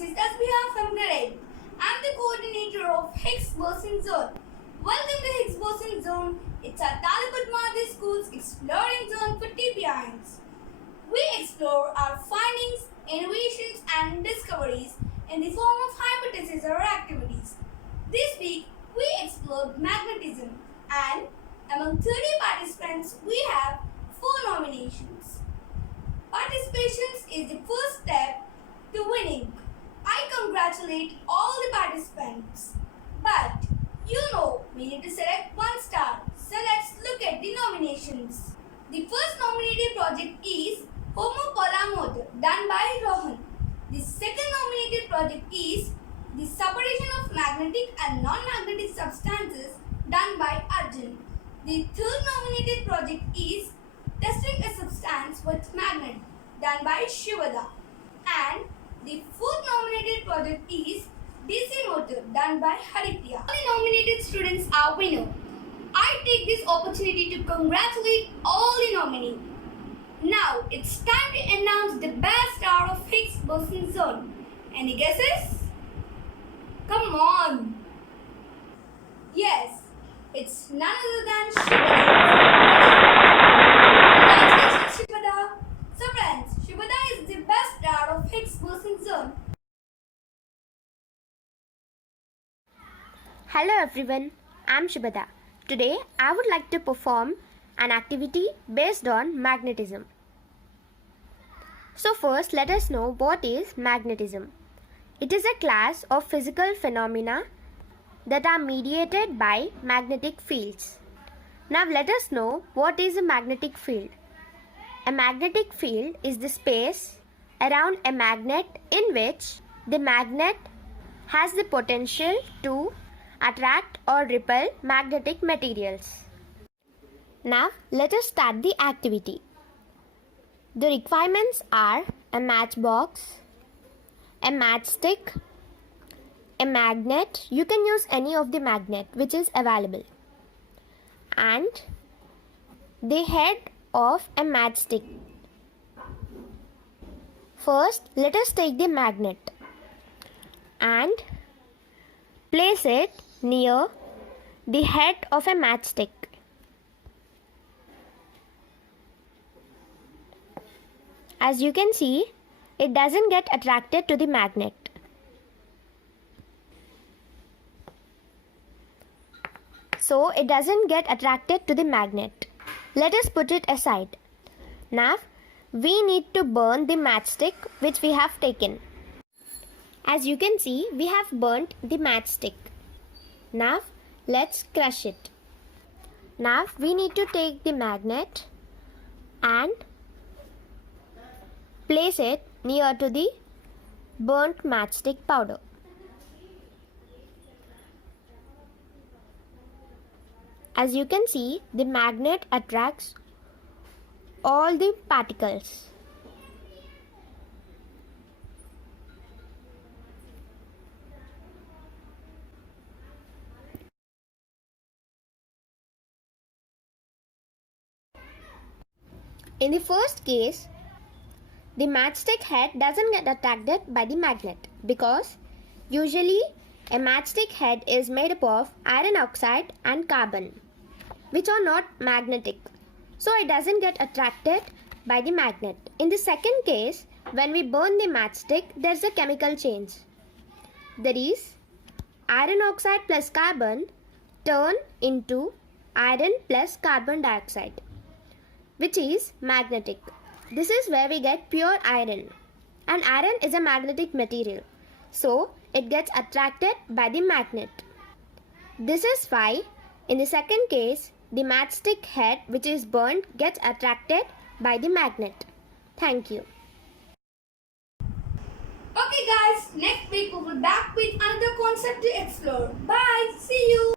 this is Tasbiha from grade 8. I am the coordinator of Higgs Boson Zone. Welcome to Higgs Boson Zone. It's our Talibut Madhi School's exploring zone for TPIs. We explore our findings, innovations and discoveries in the form of hypotheses or activities. This week, we explored magnetism and among 30 participants, we have 4 nominations. Participation is the first step to winning. I congratulate all the participants. But we need to select one star. So let's look at the nominations. The first nominated project is Homo Polar Motor done by Rohan. The second nominated project is the separation of magnetic and non-magnetic substances done by Arjun. The third nominated project is testing a substance with magnet done by Shivada. And the fourth nominated project is DC motor done by Haripriya. All the nominated students are winners. I take this opportunity to congratulate all the nominees. Now it's time to announce the best star of Higgs Boson Zone. Any guesses? Come on! Yes, it's none other than Shivada. Congratulations, Shivada! So friends, Shivada is the best star of Higgs Boson Zone. Hello everyone, I'm Shubhada. Today I would like to perform an activity based on magnetism. So first let us know what is magnetism. It is a class of physical phenomena that are mediated by magnetic fields. Now let us know what is a magnetic field. A magnetic field is the space around a magnet in which the magnet has the potential to attract or repel magnetic materials. Now let us start the activity. The requirements are a matchbox, a matchstick, a magnet. You can use any of the magnet which is available, and the head of a matchstick. First, let us take the magnet and place it near the head of a matchstick. As you can see, it doesn't get attracted to the magnet. So it doesn't get attracted to the magnet. Let us put it aside. Now we need to burn the matchstick which we have taken. As you can see, we have burnt the matchstick. Now let's crush it. Now we need to take the magnet and place it near to the burnt matchstick powder. As you can see, the magnet attracts all the particles. In the first case, the matchstick head doesn't get attracted by the magnet because usually a matchstick head is made up of iron oxide and carbon, which are not magnetic. So it doesn't get attracted by the magnet. In the second case, when we burn the matchstick, there's a chemical change. That is, iron oxide plus carbon turn into iron plus carbon dioxide, which is magnetic. This is where we get pure iron. And iron is a magnetic material, so it gets attracted by the magnet. This is why in the second case, the matchstick head which is burnt gets attracted by the magnet. Thank you. Okay guys, next week we will be back with another concept to explore. Bye, see you.